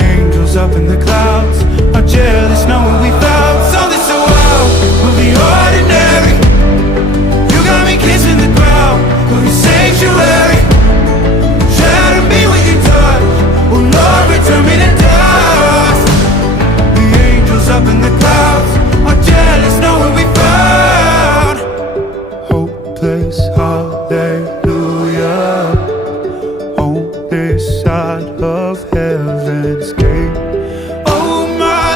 angels up in the clouds are jealous knowing we found something so wild. We'll be ordinary. You got me kissing the ground. We'll be sanctuary. Shatter me with your touch. Oh Lord, return me to dust. The angels up in the clouds are jealous knowing we found hopeless holiday.